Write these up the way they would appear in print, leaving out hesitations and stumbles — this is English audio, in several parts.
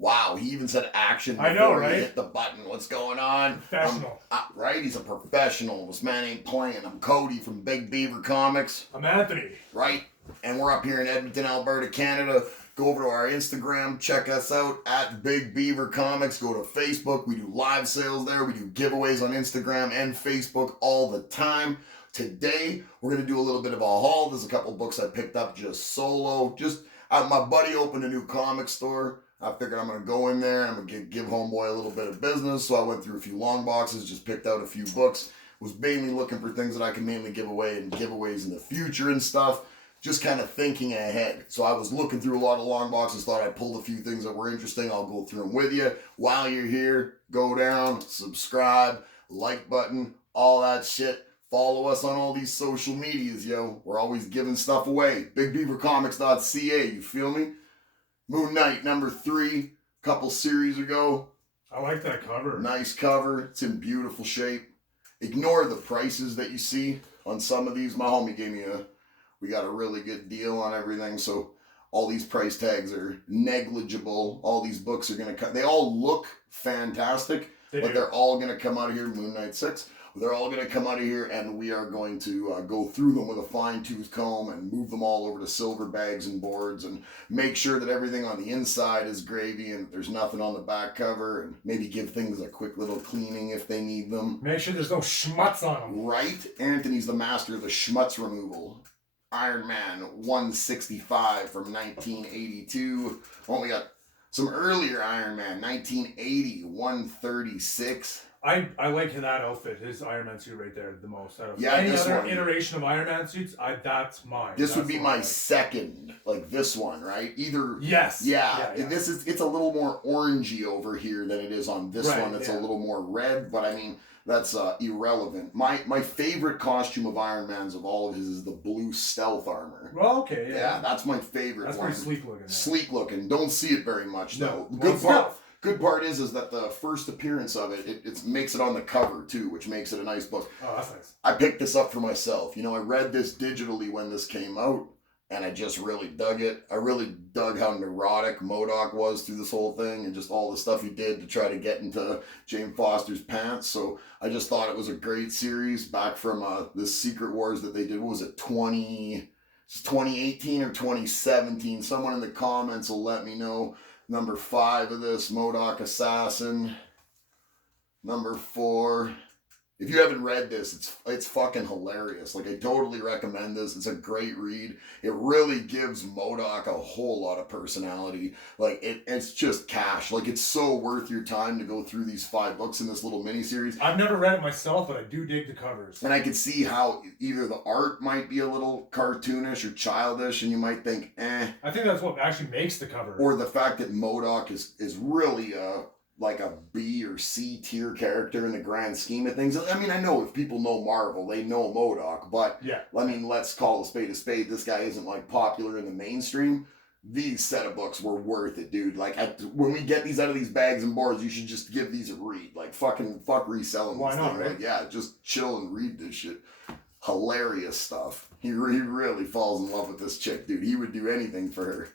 Wow, he even said action before I know, right? he hit the button. What's going on? Professional. Right? He's a professional. This man ain't playing. I'm Cody from Big Beaver Comics. I'm Anthony. Right? And we're up here in Edmonton, Alberta, Canada. Go over to our Instagram. Check us out at Big Beaver Comics. Go to Facebook. We do live sales there. We do giveaways on Instagram and Facebook all the time. Today, we're going to do a little bit of a haul. There's a couple books I picked up just solo. My buddy opened a new comic store. I figured I'm going to go in there and I'm going to give homeboy a little bit of business. So I went through a few long boxes, just picked out a few books. Was mainly looking for things that I can mainly give away and giveaways in the future and stuff. Just kind of thinking ahead. So I was looking through a lot of long boxes, thought I'd pull a few things that were interesting. I'll go through them with you. While you're here, go down, subscribe, like button, all that shit. Follow us on all these social medias, yo. We're always giving stuff away. BigBeaverComics.ca, you feel me? Moon Knight number 3, couple series ago. I like that cover. Nice cover. It's in beautiful shape. Ignore the prices that you see on some of these. My homie gave me we got a really good deal on everything, so all these price tags are negligible. All these books are going to come. They all look fantastic, but they're all going to come out of here. Moon Knight 6. They're all going to come out of here, and we are going to go through them with a fine-tooth comb and move them all over to silver bags and boards and make sure that everything on the inside is gravy and there's nothing on the back cover, and maybe give things a quick little cleaning if they need them. Make sure there's no schmutz on them. Right? Anthony's the master of the schmutz removal. Iron Man 165 from 1982. Well, we got some earlier Iron Man, 1980, 136. I like that outfit, his Iron Man suit right there, the most. Out of yeah, any this other one. Iteration of Iron Man suits, that's mine. This would be my second, like this one, right? Either. Yes. Yeah. It's a little more orangey over here than it is on this one. It's a little more red, but I mean, that's irrelevant. My favorite costume of Iron Man's of all of his is the blue stealth armor. Well, okay, yeah. Yeah, that's my favorite that's one. That's pretty sleek looking. Yeah. Sleek looking. Don't see it very much, though. No. Good part is that the first appearance of it makes it on the cover, too, which makes it a nice book. Oh, that's nice. I picked this up for myself. You know, I read this digitally when this came out, and I just really dug it. I really dug how neurotic MODOK was through this whole thing and just all the stuff he did to try to get into Jane Foster's pants. So I just thought it was a great series back from this Secret Wars that they did. What was it, 2018 or 2017? Someone in the comments will let me know. Number 5 of this, MODOK Assassin. Number 4. If you haven't read this, it's fucking hilarious. Like, I totally recommend this. It's a great read. It really gives MODOK a whole lot of personality. Like, it's just cash. Like, it's so worth your time to go through these 5 books in this little mini-series. I've never read it myself, but I do dig the covers. And I could see how either the art might be a little cartoonish or childish, and you might think, I think that's what actually makes the cover. Or the fact that MODOK is really like a B or C tier character in the grand scheme of things. I mean, I know if people know Marvel, they know MODOK, but yeah. I mean, let's call a spade a spade. This guy isn't like popular in the mainstream. These set of books were worth it, dude. Like, when we get these out of these bags and boards, you should just give these a read. Like, fuck reselling Why this not, thing. right? Like, yeah, just chill and read this shit. Hilarious stuff. He really falls in love with this chick, dude. He would do anything for her.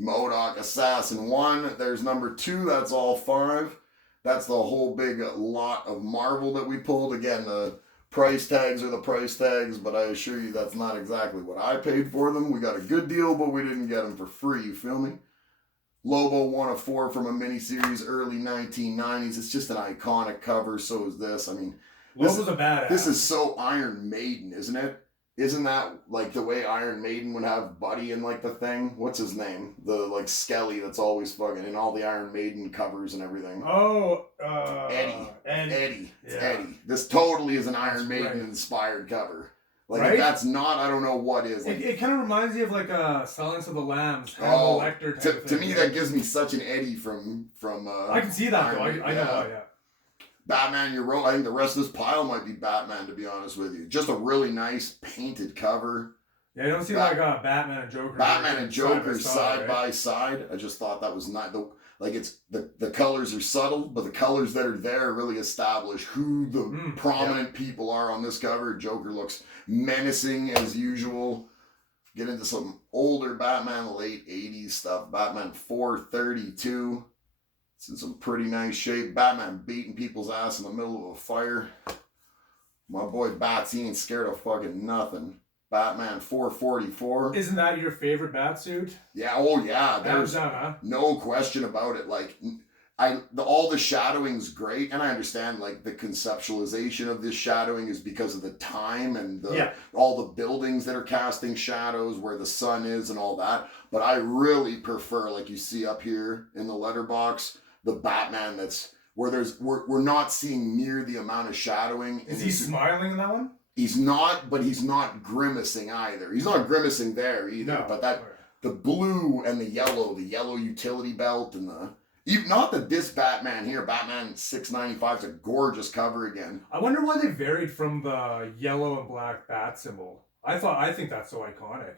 MODOK Assassin 1. There's number 2. That's all 5. That's the whole big lot of Marvel that we pulled. Again, the price tags are the price tags, but I assure you that's not exactly what I paid for them. We got a good deal, but we didn't get them for free. You feel me? Lobo 1 of 4 from a miniseries, early 1990s. It's just an iconic cover. So is this. I mean, Lobo's a badass. This is so Iron Maiden, isn't it? Isn't that like the way Iron Maiden would have Buddy in like the thing? What's his name? The like Skelly that's always fucking in all the Iron Maiden covers and everything. Oh, Eddie. Eddie. It's Eddie. This totally is an Iron Maiden inspired cover. Like, if that's not, I don't know what is. Like, it kind of reminds me of like Silence of the Lambs, Hannibal Lecter type of thing. To me, that gives me such an Eddie from I can see that, though. I know, yeah. Batman, you're wrong. I think the rest of this pile might be Batman, to be honest with you. Just a really nice painted cover. Yeah, I don't see Batman and Joker. Batman and Joker side by side. I just thought that was not like it's the colors are subtle, but the colors that are there really establish who the prominent people are on this cover. Joker looks menacing as usual. get into some older Batman, late 80s stuff. Batman 432. It's in some pretty nice shape. Batman beating people's ass in the middle of a fire. My boy Bats, he ain't scared of fucking nothing. Batman 444. Isn't that your favorite Batsuit? Yeah, oh yeah. There's down, huh? no question about it. Like, all the shadowing's great, and I understand like the conceptualization of this shadowing is because of the time and all the buildings that are casting shadows where the sun is and all that. But I really prefer, like you see up here in the letterbox, the Batman that's where we're not seeing near the amount of shadowing. Is he smiling in that one? He's not, but he's not grimacing either. He's not grimacing there either. No. But the blue and the yellow utility belt and not that this Batman here, Batman 695 is a gorgeous cover again. I wonder why they varied from the yellow and black bat symbol. I think that's so iconic.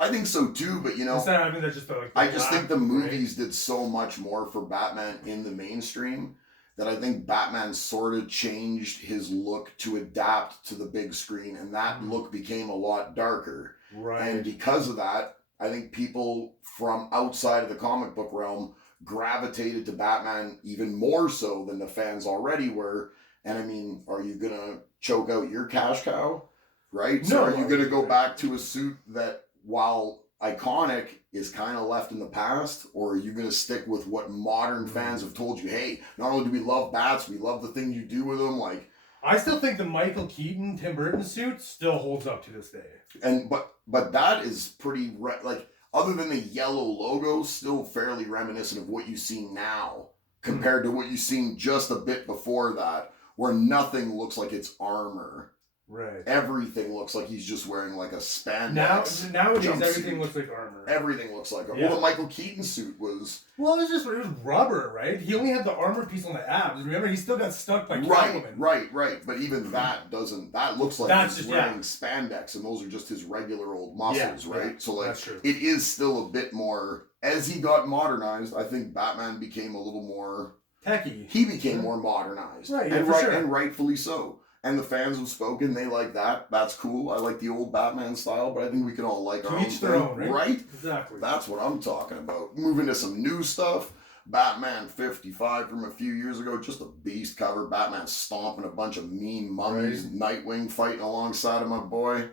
I think so too, but that's just I just think the movies did so much more for Batman in the mainstream that I think Batman sort of changed his look to adapt to the big screen, and that look became a lot darker. Right. And because of that, I think people from outside of the comic book realm gravitated to Batman even more so than the fans already were. And I mean, are you gonna choke out your cash cow? Right? So are you gonna go back to a suit that, while iconic, is kind of left in the past? Or are you gonna stick with what modern fans have told you? Hey, not only do we love bats, we love the things you do with them. Like, I still think the Michael Keaton, Tim Burton suit still holds up to this day. And but that is pretty like, other than the yellow logo, still fairly reminiscent of what you see now compared to what you seen just a bit before that, where nothing looks like it's armor. Right. Everything looks like he's just wearing like a spandex. Nowadays, everything looks like armor. Everything looks like armor. Yeah. Well, the Michael Keaton suit was... Well, it was rubber, right? He only had the armor piece on the abs. Remember, he still got stuck by Catwoman. Right. But even that doesn't... That looks like he's wearing spandex, and those are just his regular old muscles, right? Yeah, so, like, that's true. It is still a bit more... As he got modernized, I think Batman became a little more... techie. He became more modernized. Right, and rightfully so. And the fans have spoken. They like that. That's cool. I like the old Batman style, but I think we can all like our own thing. Right? Exactly. That's what I'm talking about. Moving to some new stuff. Batman 55 from a few years ago. Just a beast cover. Batman stomping a bunch of mean mummies. Right. Nightwing fighting alongside of my boy.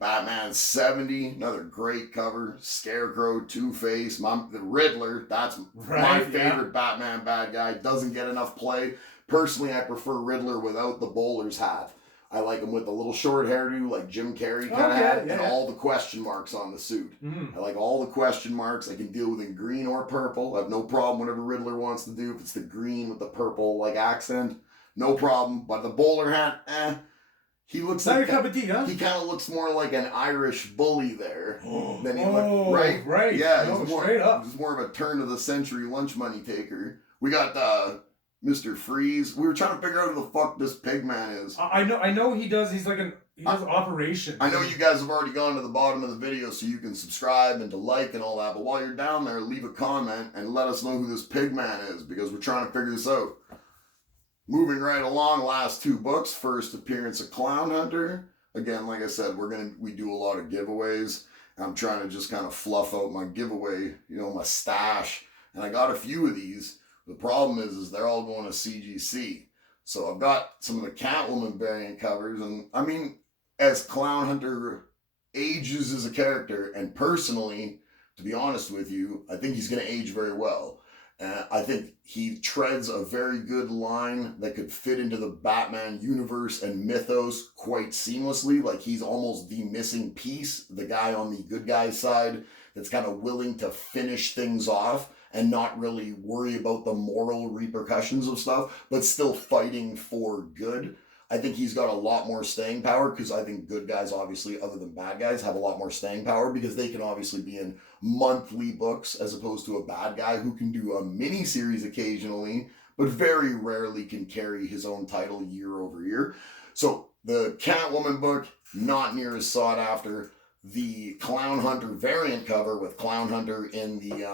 Batman 70. Another great cover. Scarecrow, Two-Face. The Riddler. That's my favorite Batman bad guy. Doesn't get enough play. Personally, I prefer Riddler without the bowler's hat. I like him with the little short hairdo, like Jim Carrey kind of had, and all the question marks on the suit. I like all the question marks. I can deal with in green or purple. I have no problem whatever Riddler wants to do. If it's the green with the purple like accent, no problem. But the bowler hat, he looks like your cup of tea, huh? He kind of looks more like an Irish bully there than he right? Yeah, no, he's more, straight up. He's more of a turn of the century lunch money taker. We got Mr. Freeze. We were trying to figure out who the fuck this Pigman is. I know he does. He does operations. I know you guys have already gone to the bottom of the video so you can subscribe and to like and all that. But while you're down there, leave a comment and let us know who this Pigman is, because we're trying to figure this out. Moving right along, last two books. First appearance of Clown Hunter. Again, like I said, we do a lot of giveaways. I'm trying to just kind of fluff out my giveaway, my stash. And I got a few of these. The problem is they're all going to CGC. So I've got some of the Catwoman variant covers. And I mean, as Clown Hunter ages as a character, and personally, to be honest with you, I think he's going to age very well. I think he treads a very good line that could fit into the Batman universe and mythos quite seamlessly. Like, he's almost the missing piece, the guy on the good guy side that's kind of willing to finish things off and not really worry about the moral repercussions of stuff, but still fighting for good. I think he's got a lot more staying power, because I think good guys, obviously, other than bad guys, have a lot more staying power, because they can obviously be in monthly books as opposed to a bad guy who can do a mini-series occasionally, but very rarely can carry his own title year over year. So the Catwoman book, not near as sought after. The Clown Hunter variant cover with Clown Hunter in the...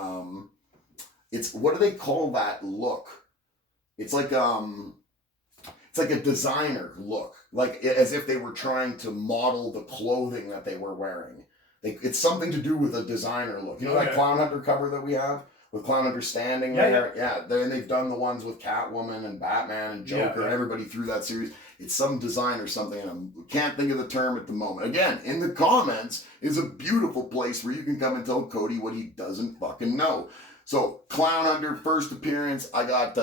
what do they call that look? It's like a designer look, like as if they were trying to model the clothing that they were wearing. It's something to do with a designer look. You know that Okay. Clown Hunter cover that we have with Clown Hunter standing Yeah, there? Yeah. They've done the ones with Catwoman and Batman and Joker, Yeah. everybody through that series. It's some design or something, and I can't think of the term at the moment. Again, in the comments is a beautiful place where you can come and tell Cody what he doesn't fucking know. So, Clown Hunter first appearance. I got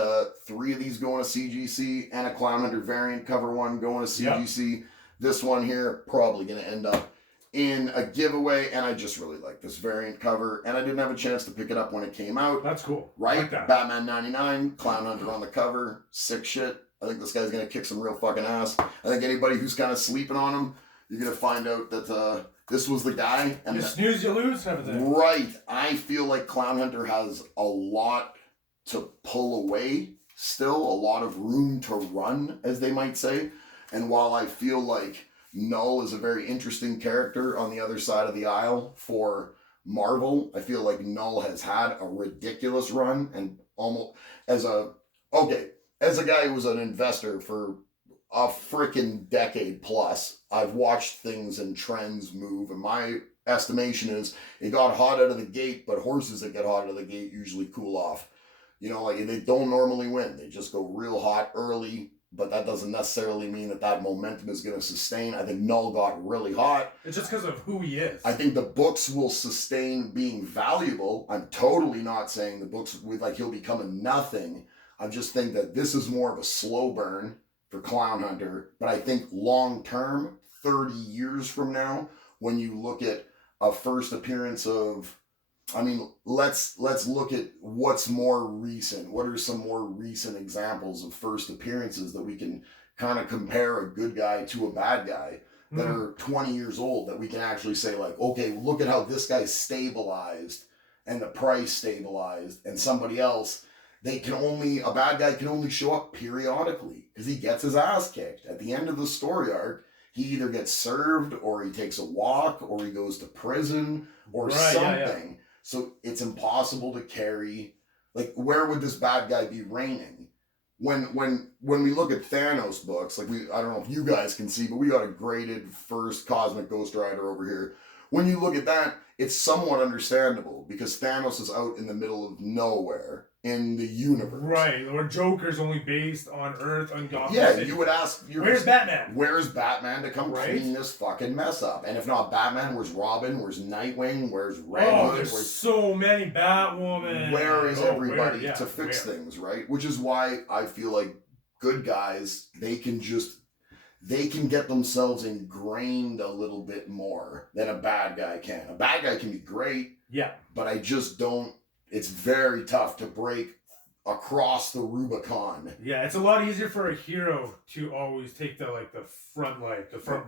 3 of these going to CGC and a Clown Hunter variant cover one going to CGC. Yep. This one here probably going to end up in a giveaway, and I just really like this variant cover, and I didn't have a chance to pick it up when it came out. That's cool. Right? Like that. Batman 99, Clown Hunter on the cover, sick shit. I think this guy's going to kick some real fucking ass. I think anybody who's kind of sleeping on him, you're going to find out that this was the guy. And you snooze, you lose, everything. Right. I feel like Clown Hunter has a lot to pull away still, a lot of room to run, as they might say. And while I feel like Null is a very interesting character on the other side of the aisle for Marvel, I feel like Null has had a ridiculous run, and almost as a guy who was an investor for a freaking decade plus, I've watched things and trends move, and my estimation is it got hot out of the gate, but horses that get hot out of the gate usually cool off. You know, like they don't normally win. They just go real hot early, but that doesn't necessarily mean that momentum is going to sustain. I think Null got really hot. It's just because of who he is. I think the books will sustain being valuable. I'm totally not saying the books he'll become a nothing. I just think that this is more of a slow burn for Clown Hunter. But I think long term, 30 years from now, when you look at a first appearance of, I mean, let's look at what's more recent. What are some more recent examples of first appearances that we can kind of compare a good guy to a bad guy that are 20 years old, that we can actually say like, okay, look at how this guy stabilized and the price stabilized, and somebody else, a bad guy can only show up periodically because he gets his ass kicked. At the end of the story arc, he either gets served or he takes a walk or he goes to prison or something. Yeah. So it's impossible to carry, like, where would this bad guy be reigning? When we look at Thanos books, like I don't know if you guys can see, but we got a graded first Cosmic Ghost Rider over here. When you look at that, it's somewhat understandable because Thanos is out in the middle of nowhere in the universe. Right, or Joker's only based on Earth, on Gotham City. You would ask, where's Batman? Where's Batman to come clean this fucking mess up? And if not Batman, where's Robin? Where's Nightwing? Where's Red Hood? There's so many Batwoman. Where is everybody to fix things, right? Which is why I feel like good guys, they can get themselves ingrained a little bit more than a bad guy can. A bad guy can be great, but I just don't. It's very tough to break across the Rubicon. Yeah, it's a lot easier for a hero to always take the front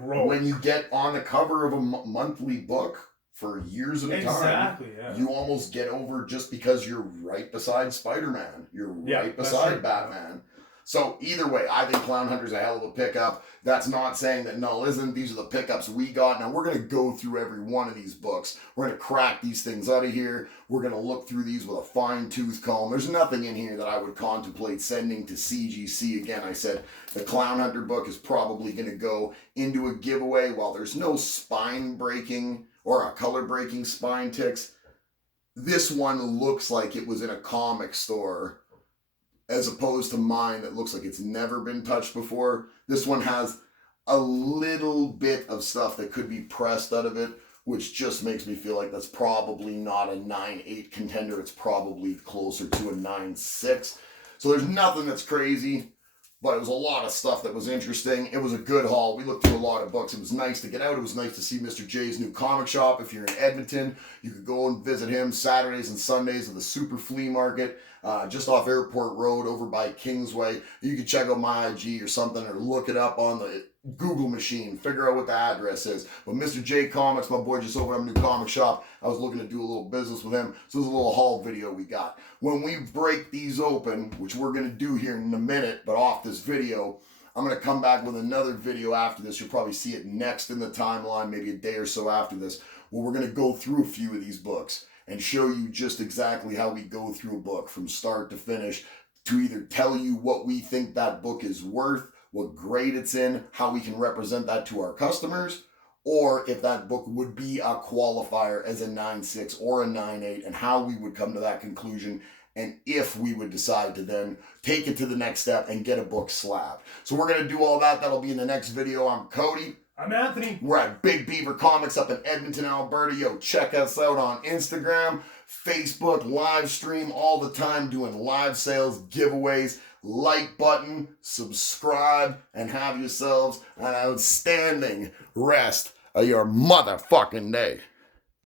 row. When you get on the cover of a monthly book for years at a time, you almost get over just because you're right beside Spider-Man. You're right beside Batman. So either way, I think Clown Hunter's a hell of a pickup. That's not saying that Null isn't. These are the pickups we got. Now we're going to go through every one of these books. We're going to crack these things out of here. We're going to look through these with a fine-tooth comb. There's nothing in here that I would contemplate sending to CGC. Again, I said the Clown Hunter book is probably going to go into a giveaway. While there's no spine-breaking or a color-breaking spine ticks, this one looks like it was in a comic store, as opposed to mine that looks like it's never been touched before. This one has a little bit of stuff that could be pressed out of it, which just makes me feel like that's probably not a 9.8 contender. It's probably closer to a 9.6. So there's nothing that's crazy, but it was a lot of stuff that was interesting. It was a good haul. We looked through a lot of books. It was nice to get out. It was nice to see Mr. J's new comic shop. If you're in Edmonton, you could go and visit him Saturdays and Sundays at the Super Flea Market, just off Airport Road over by Kingsway. You can check out my IG or something, or look it up on the Google machine, figure out what the address is. But Mr. J Comics, my boy, just opened up a new comic shop. I was looking to do a little business with him, so there's a little haul video we got. When we break these open, which we're going to do here in a minute, but off this video, I'm going to come back with another video after this. You'll probably see it next in the timeline, maybe a day or so after this, where we're going to go through a few of these books and show you just exactly how we go through a book from start to finish, to either tell you what we think that book is worth, what grade it's in, how we can represent that to our customers, or if that book would be a qualifier as a 9.6 or a 9.8, and how we would come to that conclusion, and if we would decide to then take it to the next step and get a book slabbed. So we're going to do all that. That'll be in the next video. I'm Cody. I'm Anthony. We're at Big Beaver Comics up in Edmonton, Alberta. Yo, check us out on Instagram, Facebook, live stream all the time, doing live sales, giveaways. Like button, subscribe, and have yourselves an outstanding rest of your motherfucking day.